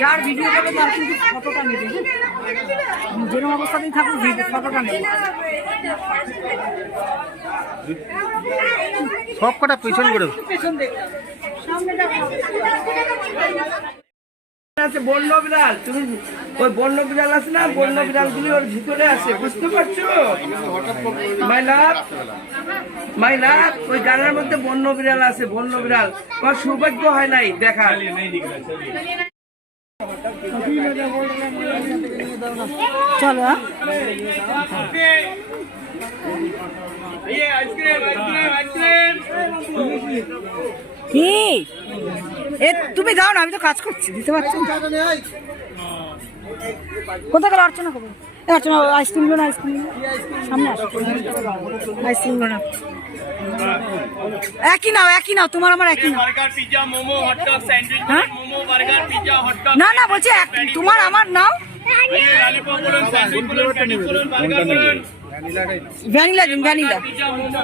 যার ভিডিও করবে তার কিন্তু ফটোটা নেবে, যেরকম অবস্থাতেই থাকুক ফটোটা নেবে। সব কটা পেছন করে পেছন দেখলাম, সামনেটা আছে বন্য বিড়াল। তুমি ওই বন্য বিড়াল আছে না, বন্য বিড়াল গুলি ওর ভিতরে আছে, বুঝতে পারছো? মাই লাভ ওই জানার মধ্যে বন্য বিড়াল আছে, বন্য বিড়াল। তোমার সৌভাগ্য হয় নাই দেখার। চলো। কি তুমি যাও না, আমি তো কাজ করছি, দিতে পারছি না। কোথায় গেল অর্চনা? কবে অর্চনা? আইসক্রিম লো না, আইসক্রিম সামনে আসো, আইসক্রিম লো না। একই নাও, একই নাও, তোমার আমার একই নাও। Burger, pizza, momo, hot dog, sandwich, momo, burger, pizza, hot dog. না না, বলছি তোমার আমার নাও। ললিপপ বলুন, স্যান্ডউইচ বলুন, প্যাটিস বলুন, বার্গার বলুন, ভ্যানিলা দিন, ভ্যানিলা। পিজ্জা, মোমো।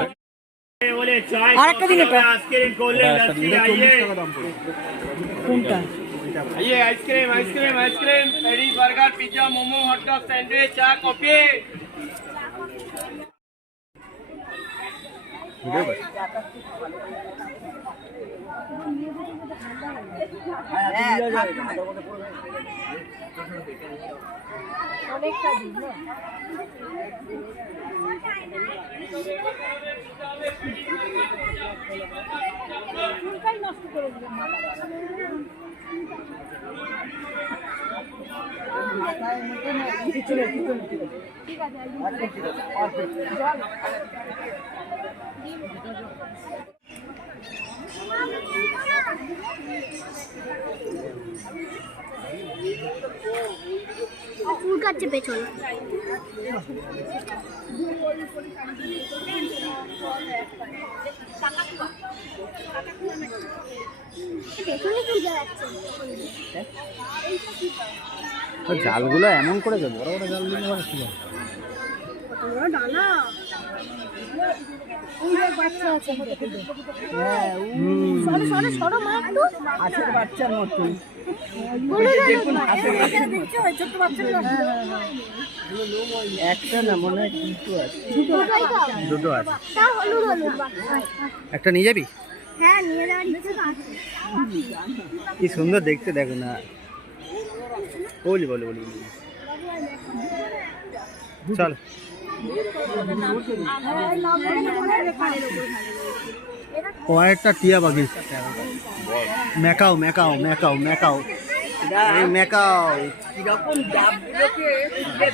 বলে চাই আরেকটা দিন এটা। আইসক্রিম করলে লস্যি আইয়ে। কোনটা? आइए आइसक्रीम आइसक्रीम आइसक्रीम पेडी burger pizza momo hot dog sandwich चा कॉफी ফুল কাটছে পেছন। জালগুলো এমন করে বড় বড় জাল দিলে ডানা বাচ্চা আছে, বাচ্চার মতন একটা না, মনে হয় কিন্তু আছে, দুটো আছে। হলুদ হলুদ। একটা নিয়ে যাবি? হ্যাঁ নিয়ে যাওয়ার ইচ্ছে তো আছে। কি সুন্দর দেখতে, দেখো না। বলি বলি বলি চল। কয়েকটা টিয়া পাখি, macaw macaw macaw macaw macaw. কিরকম ডাবগুলোকে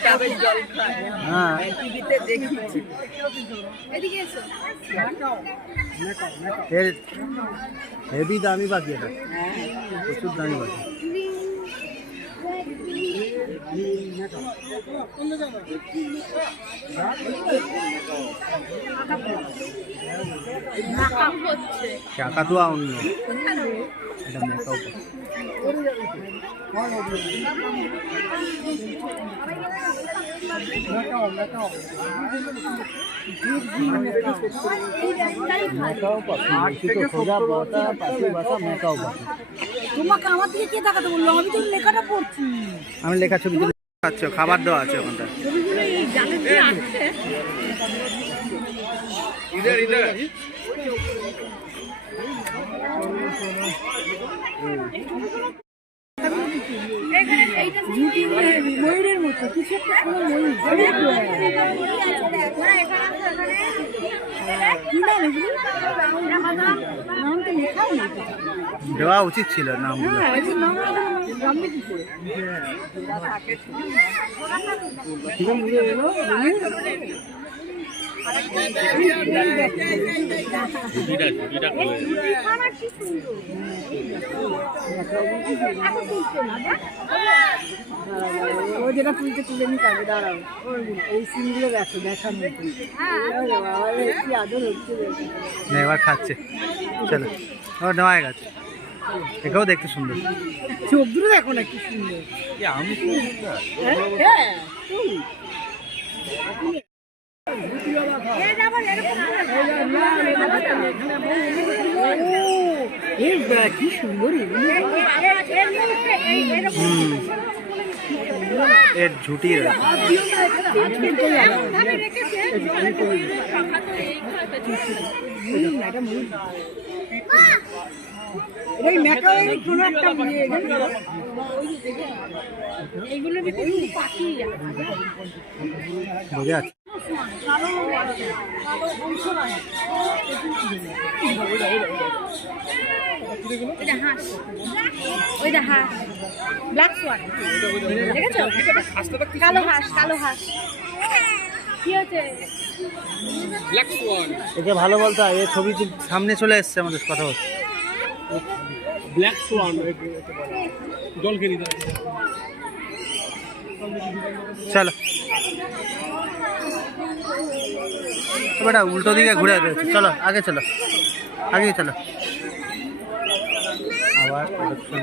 ডাবের জল খায়, হ্যাঁ টিভিতে দেখেছি। হেভি দামি পাখি, এটা প্রচুর দামি পাখি। কাকাতুয়া অন্য, এটা মেকাও পাখি। তোমাকে আমার দিকে কে তাকাতে বললো? আমি তো লেখাটা পড়ছি। আমি লেখা ছবি আচ্ছা, খাবার দেওয়া আছে ওখানটা। ময়ূরের মতো কিছু একটা, দেওয়া উচিত ছিল নামগুলো। ও যেটা তুলতে তুলে নিতে হবে, দাঁড়াও। এই সিনগুলো দেখো, দেখার মতো কি আদর হচ্ছে। এবার খাচ্ছে, চলো। ও নেওয়া গেছে, এটাও দেখতে সুন্দর। চোখ দুটো দেখো না কি সুন্দর। আমি কি সুন্দর এগুলো। এর ঝুটি রয়েছে। এই মেকাওয়ের কোনো একটা এইগুলো পাখি বোঝা যাচ্ছে। ওইটা হাঁস, ওইটা হাঁস, ব্ল্যাক সোয়ান দেখেছো? কালো হাঁস, কালো হাঁস। কি হচ্ছে? একে ভালো বলতে হয়, এ ছবি সামনে চলে এসছে আমাদের কথা হচ্ছে। ব্ল্যাক সোয়ান জল খেয়ে নিতে চলো বেটা, উল্টো দিকে ঘুরে রয়েছে। চলো আগে চলো, আগে চলো। আবার প্রোডাকশন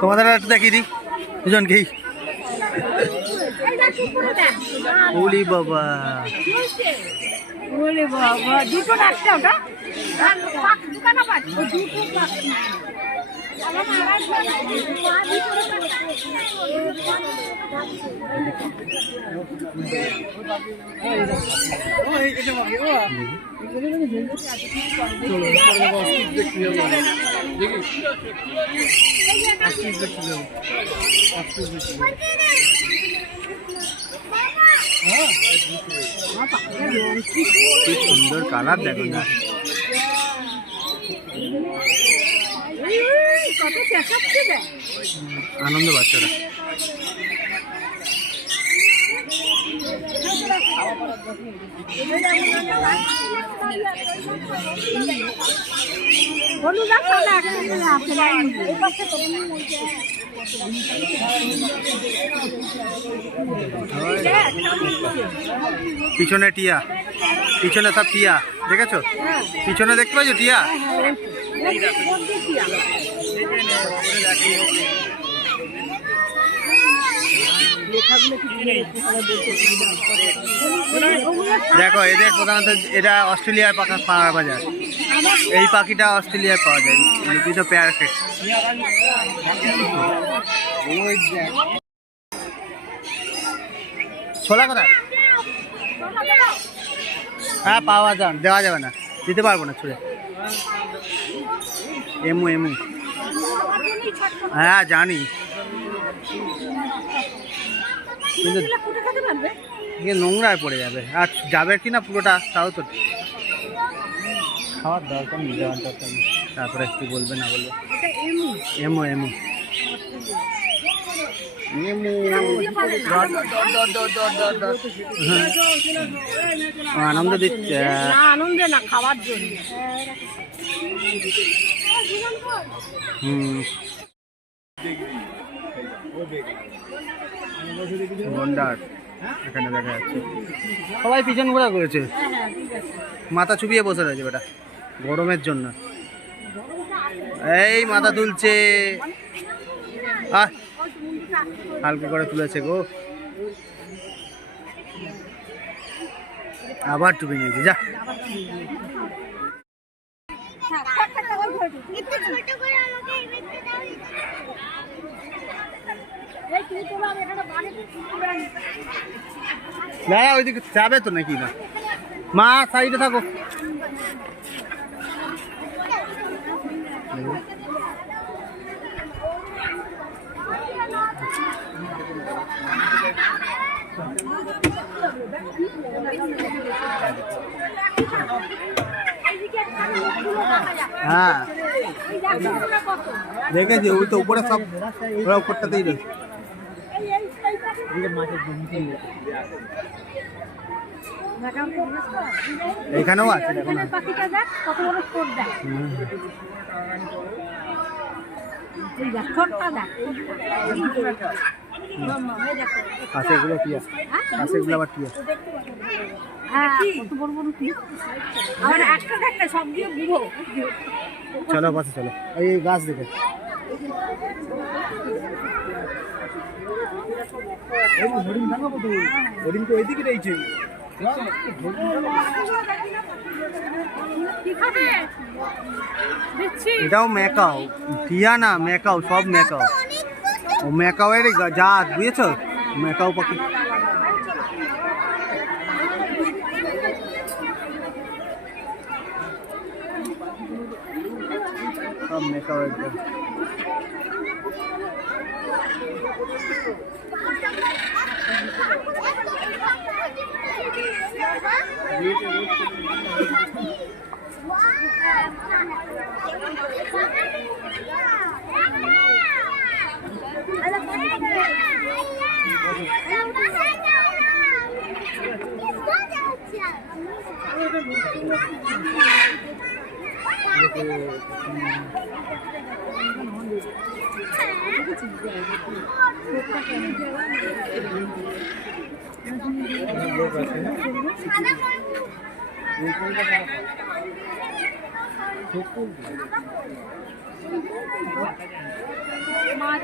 তোমাদের একটু দেখিয়ে দিই দুজনকেই। ওলি বাবা, ওরে বাবা, দুটো রাখতে ওটা দোকানা পাচ্ছি কি সুন্দর কালার দেখো না। আনন্দ বাচ্চারা। পিছনে টিয়া, পিছনে সব টিয়া দেখেছো? পিছনে দেখতে পাচ্ছ টিয়া? দেখো এদের প্রধানত এটা অস্ট্রেলিয়ার পাওয়া বাজার। এই পাখিটা অস্ট্রেলিয়ায় পাওয়া যায়, দুটো প্যারাকেট। ছোলা কোথায়? হ্যাঁ পাওয়া যান, দেওয়া যাবে না, দিতে পারবো না ছুঁড়ে। এমু এমু, হ্যাঁ জানি, কিন্তু নোংরায় পড়ে যাবে। আর যাবে কি না পুরোটা তাও তো খাওয়ার দরকার নেই, দেওয়ার দরকার নেই। তারপরে কি বলবে না বলবে। এমু এমু আনন্দ দিচ্ছে, আনন্দে না, খাওয়ার জন্য। গন্ডার এখানে দেখা যাচ্ছে। সবাই পিছন ঘোরা করেছে, মাথা চুপিয়ে বসে রয়েছে বেটা গরমের জন্য। এই মাথা তুলছে, হালকা করে তুলেছে গো, আবার টুপি নিয়েছে। যা দাঁড়া, ওইদিকে যাবে তো নাকি না? মা সাইডে থাকো। হ্যাঁ দেখেছি, ওই তো উপরে সব ওরা উপরটাতেই রয়েছে। এখানেও আছে, দেখো না। পাশে এগুলো কি আছে? পাশে এগুলো আবার কি আছে? চলো পাশে চলো, এই গাছ দেখে। হরিণ তো ওইদিকে রয়েছে। কি খাবে দিচ্ছি এটাও ম্যাকাও, টিয়া না ম্যাকাও, সব ম্যাকাও। ও ম্যাকাও এর জাত, বুঝেছ? ম্যাকাও পাখি। সব ম্যাকাও একদম। মাছ